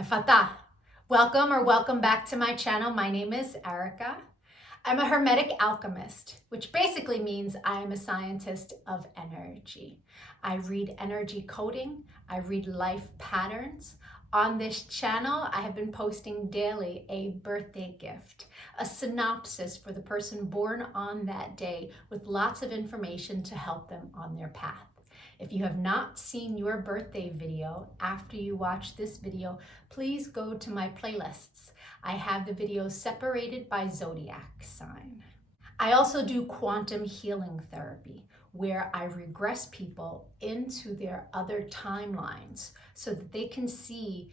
Fata. Welcome back to my channel. My name is Erica. I'm a Hermetic Alchemist, which basically means I'm a scientist of energy. I read energy coding, I read life patterns. On this channel, I have been posting daily a birthday gift, a synopsis for the person born on that day with lots of information to help them on their path. If you have not seen your birthday video after you watch this video, please go to my playlists. I have the videos separated by zodiac sign. I also do quantum healing therapy, where I regress people into their other timelines so that they can see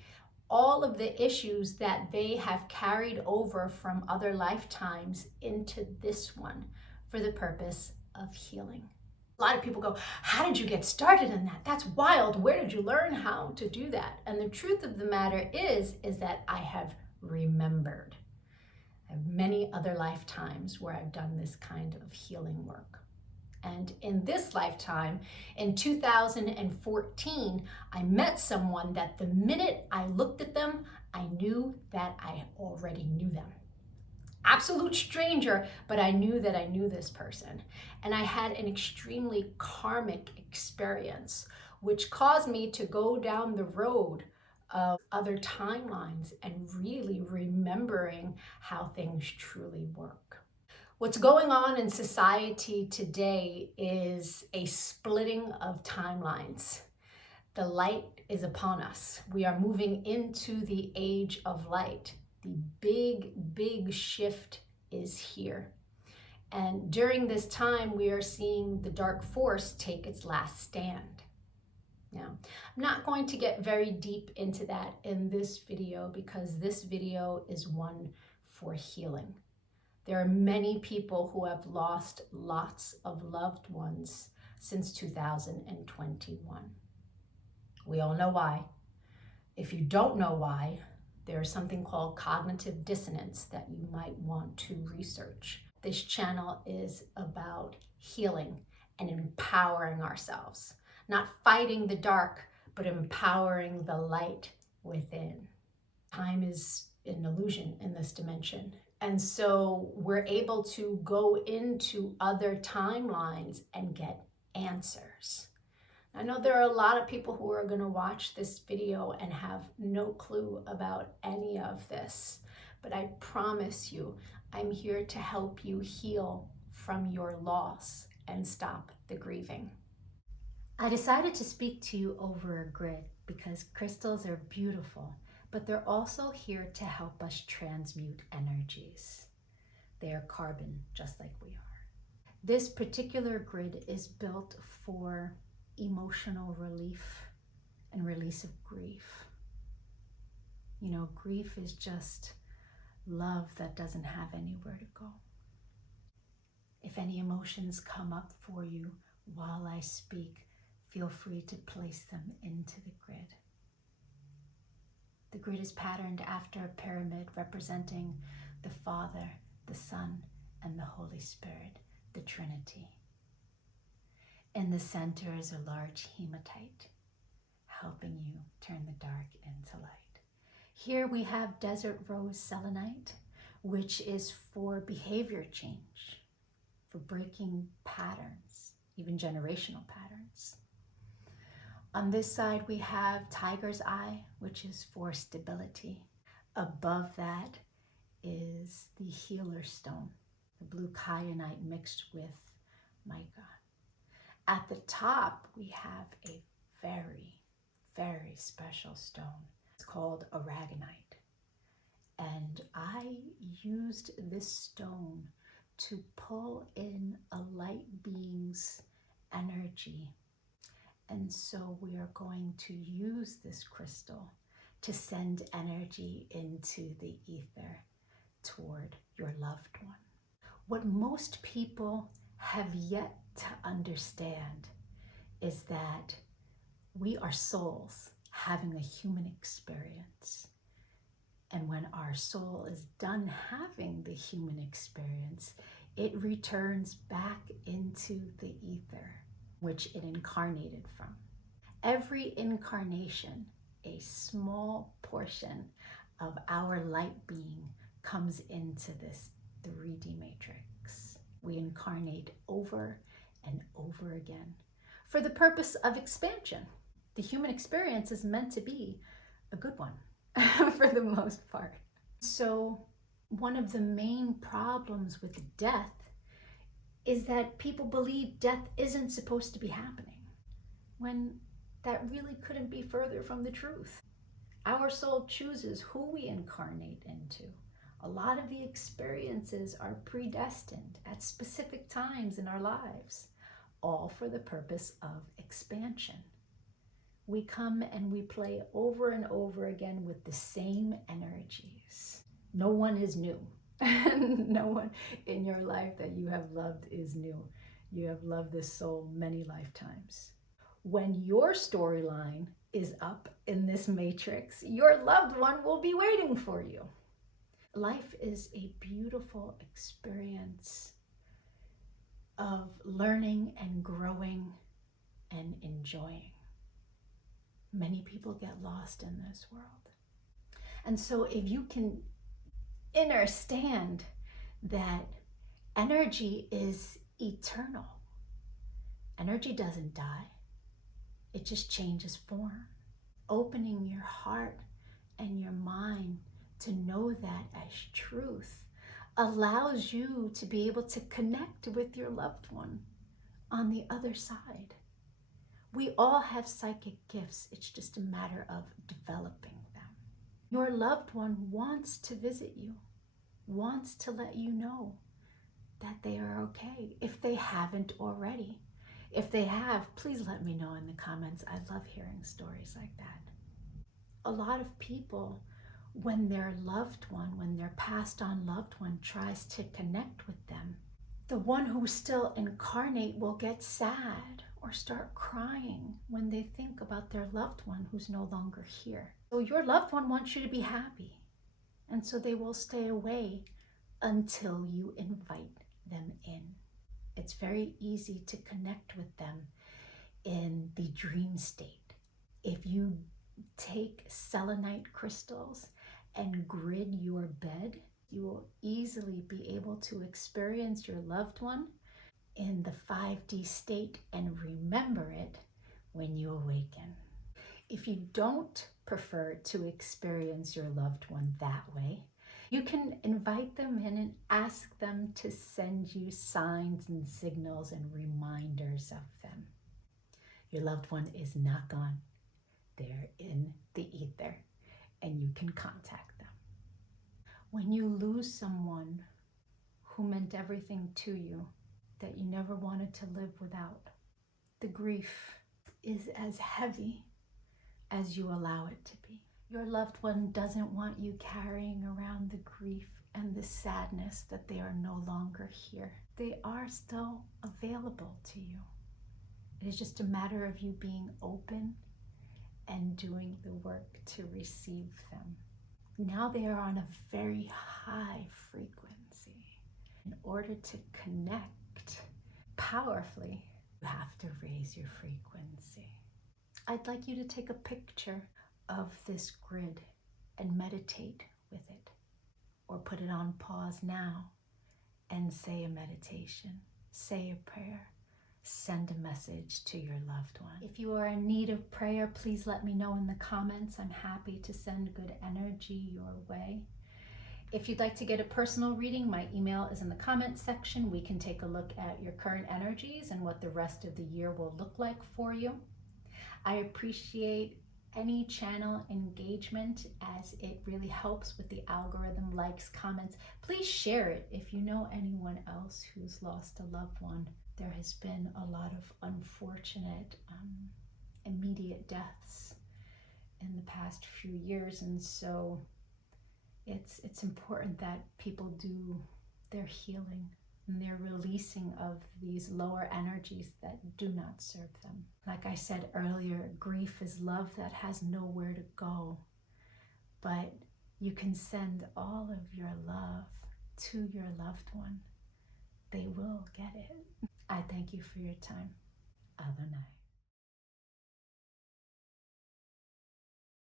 all of the issues that they have carried over from other lifetimes into this one for the purpose of healing. A lot of people go, how did you get started in that? That's wild. Where did you learn how to do that? And the truth of the matter is that I have remembered. I have many other lifetimes where I've done this kind of healing work. And in this lifetime, in 2014, I met someone that the minute I looked at them, I knew that I already knew them. Absolute stranger, but I knew that I knew this person. And I had an extremely karmic experience, which caused me to go down the road of other timelines and really remembering how things truly work. What's going on in society today is a splitting of timelines. The light is upon us. We are moving into the age of light. The big shift is here. And during this time, we are seeing the dark force take its last stand. Now, I'm not going to get very deep into that in this video because this video is one for healing. There are many people who have lost lots of loved ones since 2021. We all know why. If you don't know why, there's something called cognitive dissonance that you might want to research. This channel is about healing and empowering ourselves, not fighting the dark, but empowering the light within. Time is an illusion in this dimension. And so we're able to go into other timelines and get answers. I know there are a lot of people who are going to watch this video and have no clue about any of this, but I promise you, I'm here to help you heal from your loss and stop the grieving. I decided to speak to you over a grid because crystals are beautiful, but they're also here to help us transmute energies. They are carbon, just like we are. This particular grid is built for emotional relief and release of grief. You know, grief is just love that doesn't have anywhere to go. If any emotions come up for you while I speak, feel free to place them into the grid. The grid is patterned after a pyramid representing the Father, the Son, and the Holy Spirit, the Trinity. In the center is a large hematite, helping you turn the dark into light. Here we have desert rose selenite, which is for behavior change, for breaking patterns, even generational patterns. On this side, we have tiger's eye, which is for stability. Above that is the healer stone, the blue kyanite mixed with mica. At the top, we have a very special stone. It's called aragonite. And I used this stone to pull in a light being's energy. And so we are going to use this crystal to send energy into the ether toward your loved one. What most people have yet to understand is that we are souls having a human experience. And when our soul is done having the human experience, it returns back into the ether, which it incarnated from. Every incarnation a small portion of our light being comes into this 3D matrix. We incarnate over and over again for the purpose of expansion. The human experience is meant to be a good one for the most part. So one of the main problems with death is that people believe death isn't supposed to be happening, when that really couldn't be further from the truth. Our soul chooses who we incarnate into. A lot of the experiences are predestined at specific times in our lives, all for the purpose of expansion. We come and we play over and over again with the same energies. No one is new. No one in your life that you have loved is new. You have loved this soul many lifetimes. When your storyline is up in this matrix, your loved one will be waiting for you. Life is a beautiful experience of learning and growing and enjoying. Many people get lost in this world. And so if you can understand that energy is eternal, energy doesn't die, it just changes form. Opening your heart and your mind to know that as truth allows you to be able to connect with your loved one on the other side. We all have psychic gifts. It's just a matter of developing them. Your loved one wants to visit you, wants to let you know that they are okay, if they haven't already. If they have, please let me know in the comments. I love hearing stories like that. A lot of people, when their loved one, when their passed on loved one tries to connect with them, the one who's still incarnate will get sad or start crying when they think about their loved one who's no longer here. So your loved one wants you to be happy, and so they will stay away until you invite them in. It's very easy to connect with them in the dream state. If you take selenite crystals and grid your bed, you will easily be able to experience your loved one in the 5D state and remember it when you awaken. If you don't prefer to experience your loved one that way, you can invite them in and ask them to send you signs and signals and reminders of them. Your loved one is not gone. They're in the ether and you can contact them. When you lose someone who meant everything to you, that you never wanted to live without, the grief is as heavy as you allow it to be. Your loved one doesn't want you carrying around the grief and the sadness that they are no longer here. They are still available to you. It is just a matter of you being open and doing the work to receive them. Now they are on a very high frequency. In order to connect powerfully, you have to raise your frequency. I'd like you to take a picture of this grid and meditate with it, or put it on pause now and say a meditation, say a prayer, send a message to your loved one. If you are in need of prayer, please let me know in the comments. I'm happy to send good energy your way. If you'd like to get a personal reading, my email is in the comments section. We can take a look at your current energies and what the rest of the year will look like for you. I appreciate any channel engagement as it really helps with the algorithm, likes, comments. Please share it if you know anyone else who's lost a loved one. There has been a lot of unfortunate immediate deaths in the past few years, and so it's important that people do their healing and their releasing of these lower energies that do not serve them. Like I said earlier, grief is love that has nowhere to go, but you can send all of your love to your loved one. They will get it. I thank you for your time. Adonai.